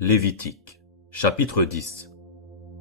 Lévitique, chapitre 10.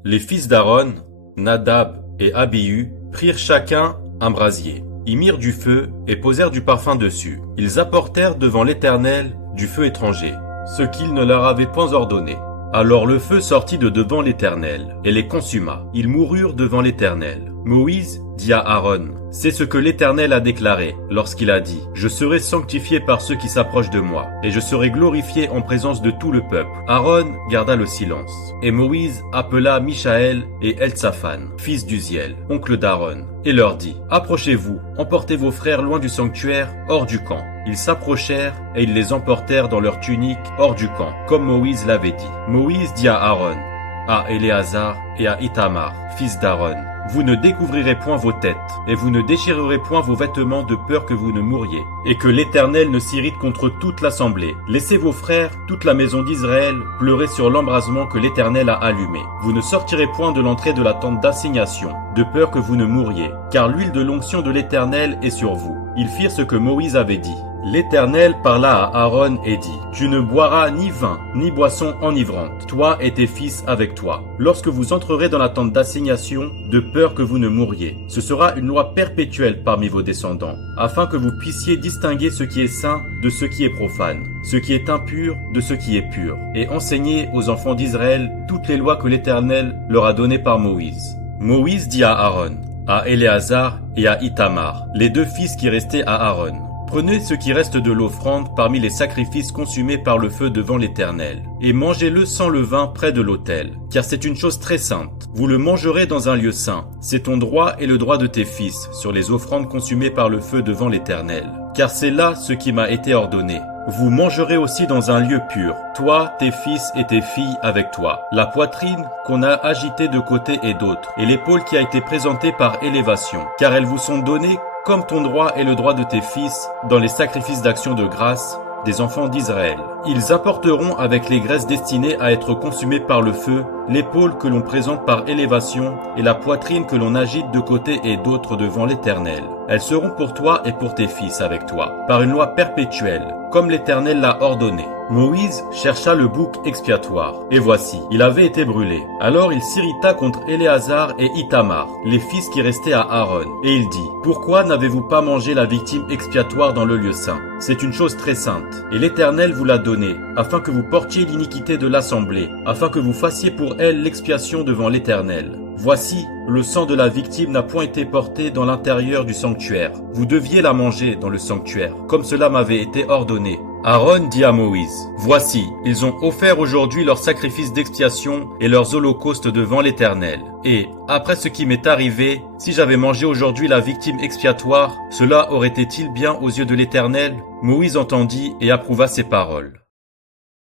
Les fils d'Aaron, Nadab et Abihu, prirent chacun un brasier, y mirent du feu et posèrent du parfum dessus. Ils apportèrent devant l'Éternel du feu étranger, ce qu'il ne leur avait point ordonné. Alors le feu sortit de devant l'Éternel et les consuma. Ils moururent devant l'Éternel. Moïse dit à Aaron: c'est ce que l'Éternel a déclaré lorsqu'il a dit: je serai sanctifié par ceux qui s'approchent de moi, et je serai glorifié en présence de tout le peuple. Aaron garda le silence. Et Moïse appela Michaël et Eltsaphan, fils d'Uziel, oncle d'Aaron, et leur dit: approchez-vous, emportez vos frères loin du sanctuaire, hors du camp. Ils s'approchèrent et ils les emportèrent dans leurs tuniques hors du camp, comme Moïse l'avait dit. Moïse dit à Aaron, à Éléazar et à Ithamar, fils d'Aaron: vous ne découvrirez point vos têtes, et vous ne déchirerez point vos vêtements de peur que vous ne mouriez, et que l'Éternel ne s'irrite contre toute l'assemblée. Laissez vos frères, toute la maison d'Israël, pleurer sur l'embrasement que l'Éternel a allumé. Vous ne sortirez point de l'entrée de la tente d'assignation, de peur que vous ne mouriez, car l'huile de l'onction de l'Éternel est sur vous. Ils firent ce que Moïse avait dit. L'Éternel parla à Aaron et dit: tu ne boiras ni vin, ni boisson enivrante, toi et tes fils avec toi, lorsque vous entrerez dans la tente d'assignation, de peur que vous ne mouriez. Ce sera une loi perpétuelle parmi vos descendants, afin que vous puissiez distinguer ce qui est saint de ce qui est profane, ce qui est impur de ce qui est pur, et enseigner aux enfants d'Israël toutes les lois que l'Éternel leur a données par Moïse. Moïse dit à Aaron, à Éléazar et à Ithamar, les deux fils qui restaient à Aaron: prenez ce qui reste de l'offrande parmi les sacrifices consumés par le feu devant l'Éternel, et mangez-le sans levain près de l'autel, car c'est une chose très sainte. Vous le mangerez dans un lieu saint. C'est ton droit et le droit de tes fils sur les offrandes consumées par le feu devant l'Éternel, car c'est là ce qui m'a été ordonné. Vous mangerez aussi dans un lieu pur, toi, tes fils et tes filles avec toi. La poitrine qu'on a agitée de côté et d'autre, et l'épaule qui a été présentée par élévation, car elles vous sont données comme ton droit et le droit de tes fils dans les sacrifices d'action de grâce des enfants d'Israël. Ils apporteront avec les graisses destinées à être consumées par le feu, l'épaule que l'on présente par élévation et la poitrine que l'on agite de côté et d'autre devant l'Éternel. Elles seront pour toi et pour tes fils avec toi, par une loi perpétuelle, comme l'Éternel l'a ordonné. Moïse chercha le bouc expiatoire, et voici, il avait été brûlé. Alors il s'irrita contre Éléazar et Ithamar, les fils qui restaient à Aaron, et il dit: pourquoi n'avez-vous pas mangé la victime expiatoire dans le lieu saint? C'est une chose très sainte, et l'Éternel vous l'a donnée, afin que vous portiez l'iniquité de l'assemblée, afin que vous fassiez pour elle l'expiation devant l'Éternel. Voici, le sang de la victime n'a point été porté dans l'intérieur du sanctuaire. Vous deviez la manger dans le sanctuaire, comme cela m'avait été ordonné. Aaron dit à Moïse: voici, ils ont offert aujourd'hui leurs sacrifices d'expiation et leurs holocaustes devant l'Éternel. Et, après ce qui m'est arrivé, si j'avais mangé aujourd'hui la victime expiatoire, cela aurait été-il bien aux yeux de l'Éternel? Moïse entendit et approuva ces paroles.